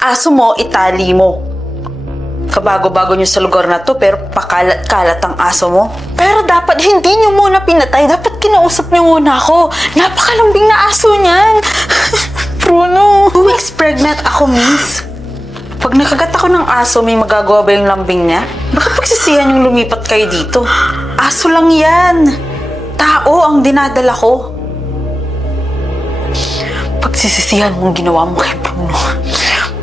Aso mo, itali mo. Kabago-bago nyo sa lugar na to, pero pakalat-kalat ang aso mo. Pero dapat hindi nyo muna pinatay. Dapat kinausap nyo muna ako. Napakalambing na aso niyan. Bruno. 2 weeks pregnant ako, miss. Pag nakagat ako ng aso, may magagawa ba yung lambing niya? Baka pagsisihan yung lumipat kayo dito. Aso lang yan. Tao ang dinadala ko. Pagsisisihan mong ginawa mo kay Bruno.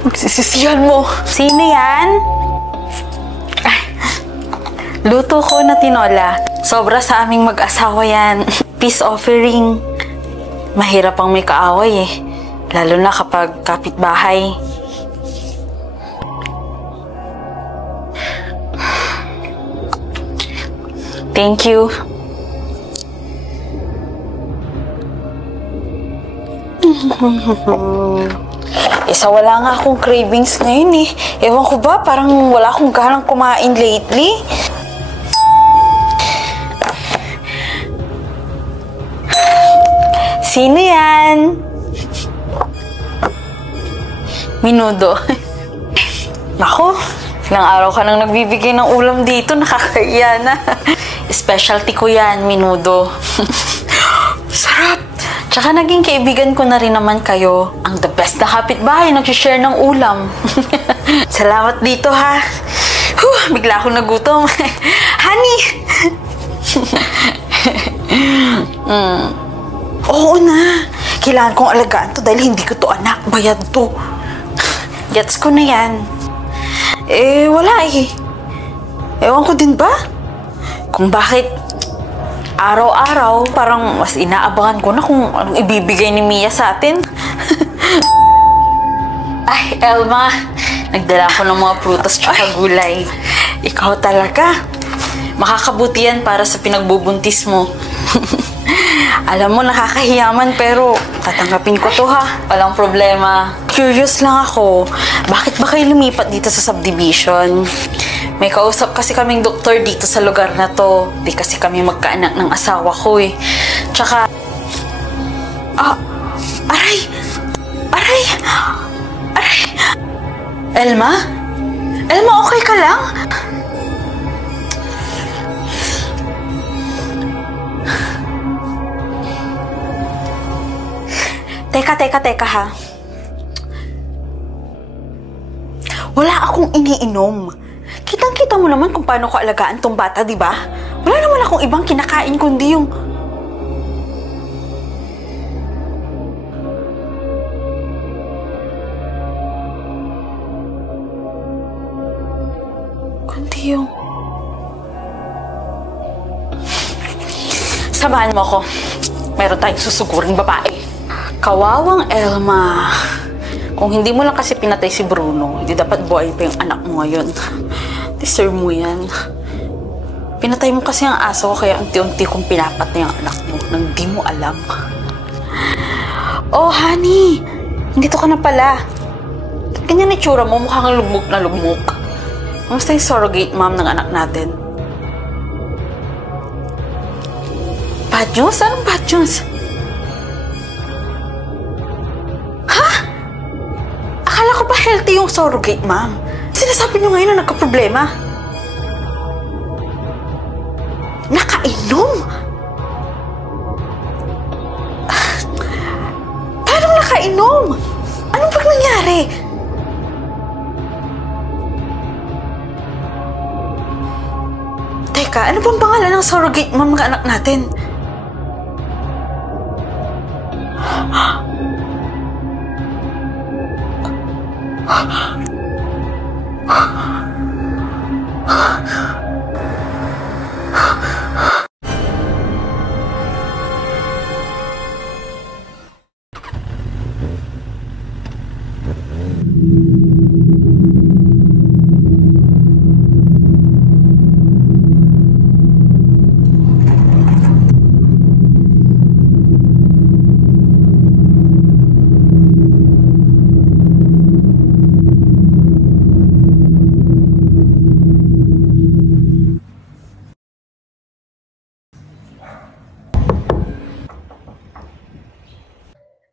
Pagsisisihan mo. Sino yan? Luto ko na tinola. Sobra sa aming mag-asawa yan. Peace offering. Mahirap ang may kaaway eh. Lalo na kapag kapitbahay. Thank you. Isa wala nga akong cravings ngayon eh. Ewan ko ba, parang wala akong ganang kumain lately. Sino yan? Minudo. Nako, ilang araw ka nang nagbibigay ng ulam dito, nakakahiya na. Specialty ko yan, minudo. Sarap! Tsaka naging kaibigan ko na rin naman kayo. Ang the best na kapitbahay, nag-share ng ulam. Salamat dito ha. Bigla akong nagutom. Honey! Oo na. Kailangan kong alagaan to dahil hindi ko to anak. Bayad to. Gets ko na yan. Wala eh. Ewan ko din ba? Kung bakit araw-araw parang mas inaabangan ko na kung anong ibibigay ni Mia sa atin. Ay, Elma. Nagdala ko ng mga prutas tsaka gulay. Ikaw talaga. Makakabuti yan para sa pinagbubuntis mo. Alam mo, nakakahiyaman pero tatanggapin ko to ha. Walang problema. Curious lang ako. Bakit ba kayo lumipat dito sa subdivision? May kausap kasi kaming doktor dito sa lugar na to. Di kasi kami magkaanak ng asawa ko eh. Tsaka... Aray! Aray! Aray! Elma? Elma, okay ka lang? Teka ha. Wala akong iniinom. Kitang-kita mo naman kung paano ko alagaan tong bata, di ba? Wala naman akong ibang kinakain kundi yung... Samahan mo ako. Meron tayong susuguring babae. Kawawang Elma. Kung hindi mo lang kasi pinatay si Bruno, hindi dapat buhay pa yung anak mo ngayon. Deserve mo yan. Pinatay mo kasi ang aso ko, kaya unti-unti kong pinapatay ang anak mo nang di mo alam. Oh, honey! Nandito ka na pala. Ganyan na itsura mo, mukhang lugmok na lugmok. Kamusta yung surrogate mom ng anak natin? Bad news? Anong bad news? Ha? Akala ko ba healthy yung surrogate mom? Sinasabi niyo ngayon na nagka-problema? Nakainom? Paano nakainom? Anong bang nangyari? Teka, ano bang pangalan ng surrogate mom ng anak natin?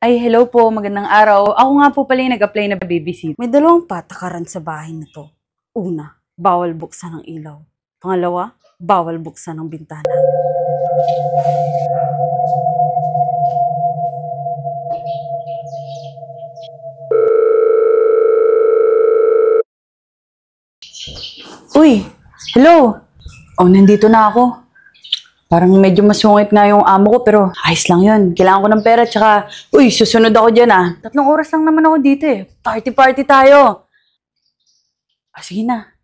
Ay, hello po. Magandang araw. Ako nga po pala yung nag-apply na babysit. May dalawang patakaran sa bahay na to. Una, bawal buksan ng ilaw. Pangalawa, bawal buksan ng bintana. Uy, hello. Oh, nandito na ako. Parang medyo masungit nga yung amo ko pero ayos lang yun. Kailangan ko ng pera tsaka, uy, susunod ako dyan ah. 3 oras lang naman ako dito eh. Party-party tayo. Ah, sige na.